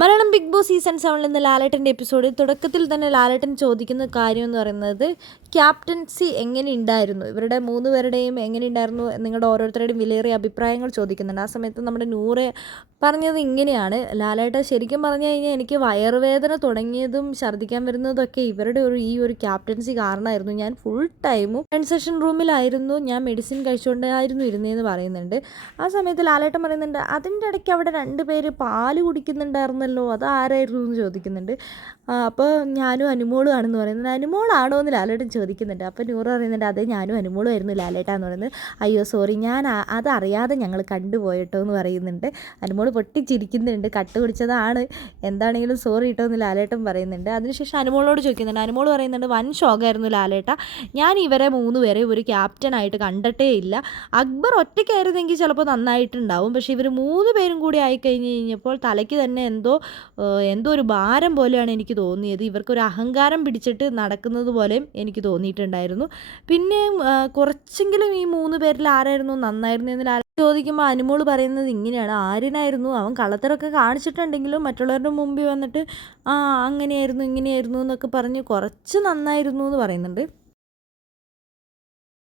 Malayalam big boss season സെവനിൽ നിന്ന് ലാലേട്ടന്റെ എപ്പിസോഡിൽ തുടക്കത്തിൽ തന്നെ ലാലേട്ടൻ ചോദിക്കുന്ന കാര്യം എന്ന് പറയുന്നത് ക്യാപ്റ്റൻസി എങ്ങനെ ഉണ്ടായിരുന്നു? ഇവരുടെ മൂന്ന് പേരുടെയും എങ്ങനെ ഉണ്ടായിരുന്നു? നിങ്ങളുടെ ഓരോരുത്തരുടെയും വിലയേറിയ അഭിപ്രായങ്ങൾ ചോദിക്കുന്നുണ്ട്. ആ സമയത്ത് നമ്മുടെ നൂറെ പറഞ്ഞത് ഇങ്ങനെയാണ്. ലാലേട്ട ശരിക്കും പറഞ്ഞു കഴിഞ്ഞാൽ എനിക്ക് വയറുവേദന തുടങ്ങിയതും ഛർദ്ദിക്കാൻ വരുന്നതൊക്കെ ഇവരുടെ ഒരു ഈ ഒരു ക്യാപ്റ്റൻസി കാരണമായിരുന്നു. ഞാൻ ഫുൾ ടൈമും കൺസെഷൻ റൂമിലായിരുന്നു ഞാൻ മെഡിസിൻ കഴിച്ചുകൊണ്ടായിരുന്നു ഇരുന്നതെന്ന് പറയുന്നുണ്ട്. ആ സമയത്ത് ലാലേട്ടൻ പറയുന്നുണ്ട് അതിന്റെ ഇടയ്ക്ക് അവിടെ രണ്ട് പേര് പാൽ കുടിക്കുന്നുണ്ടായിരുന്നല്ലോ അത് ആരായിരുന്നു? എന്ന് ചോദിക്കുന്നുണ്ട്. അപ്പോൾ ഞാനും അനുമോളുമാണെന്ന് പറയുന്നത് അനുമോളാണോ എന്ന് ലാലേട്ടൻ ചോദിക്കുന്നുണ്ട്. അപ്പോൾ നൂറ് പറയുന്നുണ്ട് അതെ ഞാനും അനുമോളുമായിരുന്നു ലാലേട്ട എന്ന് പറയുന്നത്. അയ്യോ സോറി ഞാൻ അതറിയാതെ ഞങ്ങൾ കണ്ടുപോയിട്ടോ എന്ന് പറയുന്നുണ്ട്. അനുമോൾ പൊട്ടിച്ചിരിക്കുന്നുണ്ട് കട്ട് പിടിച്ചതാണ്. എന്താണെങ്കിലും സോറി കേട്ടോ എന്ന് ലാലേട്ടൻ പറയുന്നുണ്ട്. അതിനുശേഷം അനുമോളോട് ചോദിക്കുന്നുണ്ട്. അനുമോൾ പറയുന്നുണ്ട് വൻ ഷോക്കായിരുന്നു ലാലേട്ട. ഞാൻ ഇവരെ മൂന്ന് പേരെ ഒരു ക്യാപ്റ്റനായിട്ട് കണ്ടിട്ടേ ഇല്ല. അക്ബർ ഒറ്റയ്ക്കായിരുന്നെങ്കിൽ ചിലപ്പോൾ നന്നായിട്ടുണ്ടാവും. പക്ഷേ ഇവർ മൂന്ന് പേരും കൂടി ആയിക്കഴിഞ്ഞ് കഴിഞ്ഞപ്പോൾ തലയ്ക്ക് തന്നെ എന്തോ എന്തോ ഒരു ഭാരം പോലെയാണ് എനിക്ക് തോന്നിയത്. ഇവർക്കൊരു അഹങ്കാരം പിടിച്ചിട്ട് നടക്കുന്നത് പോലെയും എനിക്ക് തോന്നിയിട്ടുണ്ടായിരുന്നു. പിന്നെ കുറച്ചെങ്കിലും ഈ മൂന്ന് പേരിൽ ആരായിരുന്നു നന്നായിരുന്നു എന്ന് ലാൽ ചോദിക്കുമ്പോൾ അനുമോൾ പറയുന്നത് ഇങ്ങനെയാണ്. ആര്യനായിരുന്നു. അവൻ കള്ളത്തരമൊക്കെ കാണിച്ചിട്ടുണ്ടെങ്കിലും മറ്റുള്ളവരുടെ മുമ്പിൽ വന്നിട്ട് ആ അങ്ങനെയായിരുന്നു ഇങ്ങനെയായിരുന്നു എന്നൊക്കെ പറഞ്ഞ് കുറച്ച് നന്നായിരുന്നു എന്ന് പറയുന്നുണ്ട്.